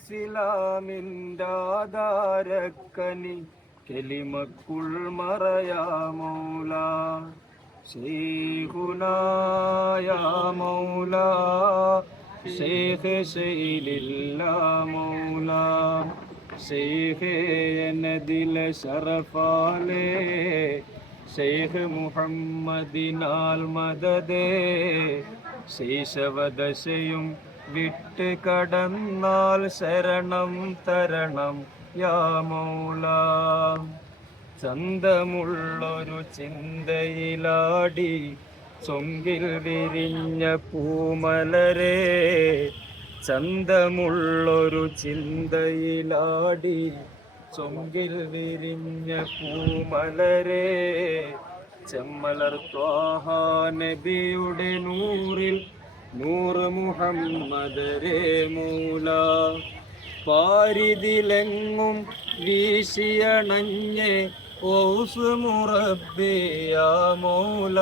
ഇസ്ലാമിൻ്റെ ആധാരക്കനി കെലിമക്കുൾ മറയാ മൗല ശൈഖുനാ യാ മൗല ശൈഖ് ശൈലില്ലാ മൗല ശൈഖ് നദില ശറഫാലേ ശൈഖ് മുഹമ്മദിനാൽ മദദേ ശൈശവദശയും വിട്ട് കടന്നാൽ ശരണം തരണം യാ മൗല ചന്തമുള്ളൊരു ചിന്തയിലാടി ചൊങ്കിൽ വിരിഞ്ഞ പൂമലരേ ചന്തമുള്ളൊരു ചിന്തയിലാടി ചൊങ്കിൽ വിരിഞ്ഞ പൂമലരേ ചെമ്മലർ ത്വാഹ നബിയുടെ നൂറിൽ നൂറ് മുഹമ്മദരേ മൗല പാരിതിലെങ്ങും വീശിയണഞ്ഞേ ഔസ് മുറബ്ബിയാ മൗല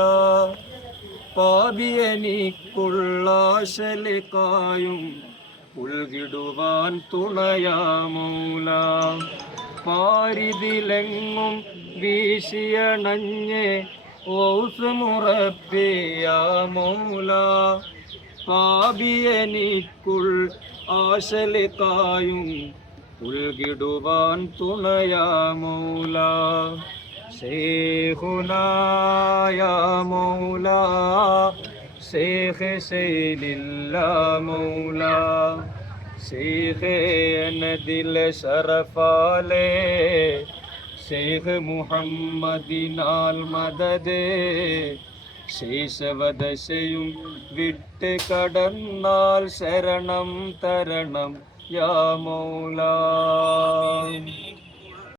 പാപിയനിക്കുള്ളാശലിക്കായും ഉൾകിടുവാൻ തുണയാ മൗല പാരിതിലെങ്ങും വീശിയണഞ്ഞേ ഔസ് മുറബ്ബിയാ മൗല പാപിയനിക്കുൾ ആശലിക്കായും ഉൾകിടുവാൻ തുണയാ മൗല ശൈഖുനാ യാ മൗല ശൈഖ് ശൈലില്ലാ മൗല ശൈഖ് നദിൽ ശറഫാലേ ശൈഖ് മുഹമ്മദിനാൽ മദദേ ശൈശവദശയും വിട്ട് കടന്നാൽ ശരണം തരണം യാ മൗല